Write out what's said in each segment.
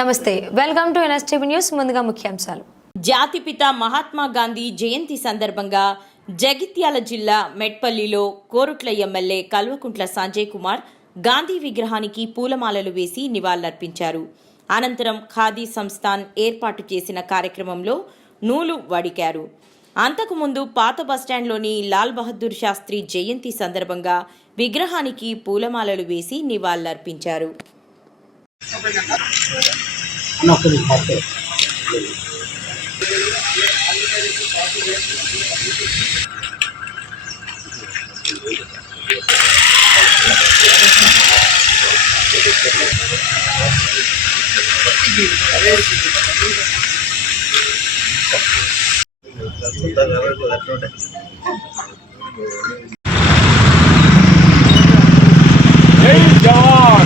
నమస్తే, welcome to NSTV news. ముందుగా ముఖ్యాంశాలు. జాతిపిత మహాత్మా గాంధీ జయంతి సందర్భంగా జగిత్యాల జిల్లా మెట్పల్లిలో కోరుట్ల ఎమ్మెల్యే కల్వకుంట్ల సంజయ్ కుమార్ గాంధీ విగ్రహానికి పూలమాలలు వేసి నివాళులర్పించారు. అనంతరం ఖాదీ సంస్థాన్ ఏర్పాటు చేసిన కార్యక్రమంలో నూలు వడికారు. అంతకుముందు పాత బస్టాండ్లోని లాల్ బహదూర్ శాస్త్రి జయంతి సందర్భంగా విగ్రహానికి పూలమాలలు వేసి నివాళులర్పించారు.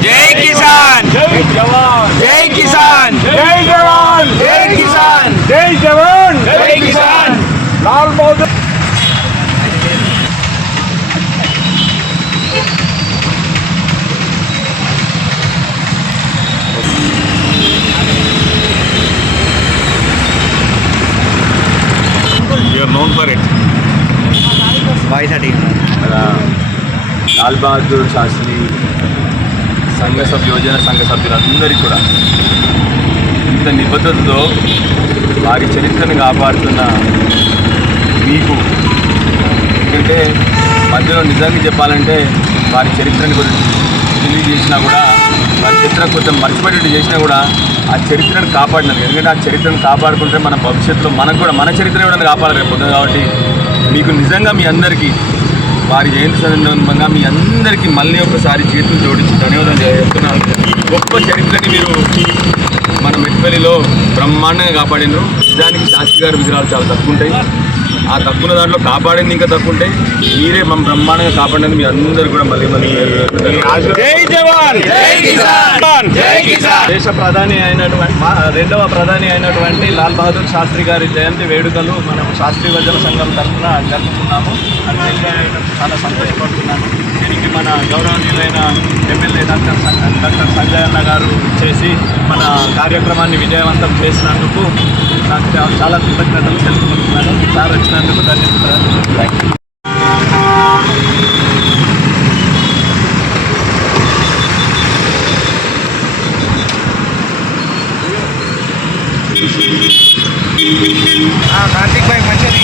जय किसान, जय जवान, जय किसान, जय जवान, जय किसान, जय जवान, जय किसान. Lal Bahadur you are known for it. Why is that? Lal Bahadur Sastry Yojana సంఘ సభ్యులందరికీ కూడా ఇంత నిబద్ధతతో వారి చరిత్రను కాపాడుతున్న మీకు, ఎందుకంటే మధ్యలో నిజంగా చెప్పాలంటే వారి చరిత్రను గురించి తెలియజేసినా కూడా, వారి చరిత్ర కొంచెం మర్చిపోయేటట్టు చేసినా కూడా ఆ చరిత్రను కాపాడినారు. ఎందుకంటే ఆ చరిత్రను కాపాడుకుంటే మన భవిష్యత్తులో మనకు కూడా మన చరిత్ర కూడా కాపాడలేకపోతుంది. కాబట్టి మీకు నిజంగా మీ అందరికీ వారి జయంతి సందర్భంగా మీ అందరికీ మళ్ళీ ఒకసారి చేతులు జోడించి ధన్యవాదాలు చేస్తున్నాను. గొప్ప చరిత్రని మీరు మన మెట్పల్లిలో బ్రహ్మాండంగా కాపాడినారు. నిజానికి శాస్త్రి గారి విగ్రహాలు చాలా తక్కువ ఉంటాయి. ఆ తక్కువ దాంట్లో కాపాడింది ఇంకా తక్కువ ఉంటాయి. మీరే మనం బ్రహ్మాండంగా కాపాడినందుకు మీ అందరూ కూడా మళ్ళీ దేశ ప్రధాని అయినటువంటి రెండవ ప్రధాని అయినటువంటి లాల్ బహదూర్ శాస్త్రి గారి జయంతి వేడుకలు మనం శాస్త్రీ యువజన సంఘం తరఫున జరుపుతున్నాము. అది చాలా సంతోషపడుతున్నాను. దీనికి మన గౌరవనీయులైన ఎమ్మెల్యే డాక్టర్ సంజయ్ అన్న గారు చేసి మన కార్యక్రమాన్ని విజయవంతం చేసినందుకు నాకు చాలా కృతజ్ఞతలు తెలుపుకుంటున్నాను. సార్ వచ్చినందుకు ధన్యవాదాలు. కార్తిక్ భాయ్ మంచిది.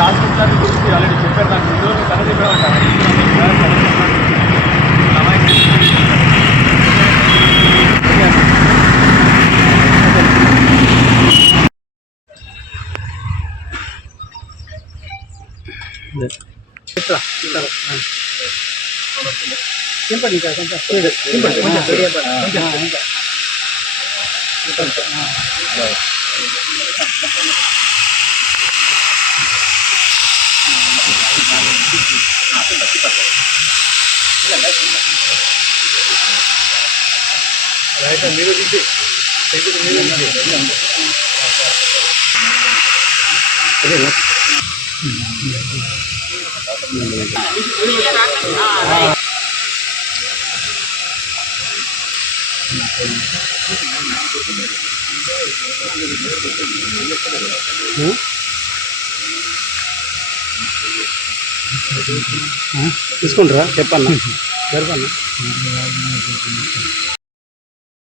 రాష్ట్రాన్ని గురించి ఆల్రెడీ చెప్పారు. దాని ముందు కనది కూడా ఉంటారు. మీరు తీసుకుంటారా చెప్పన్నా.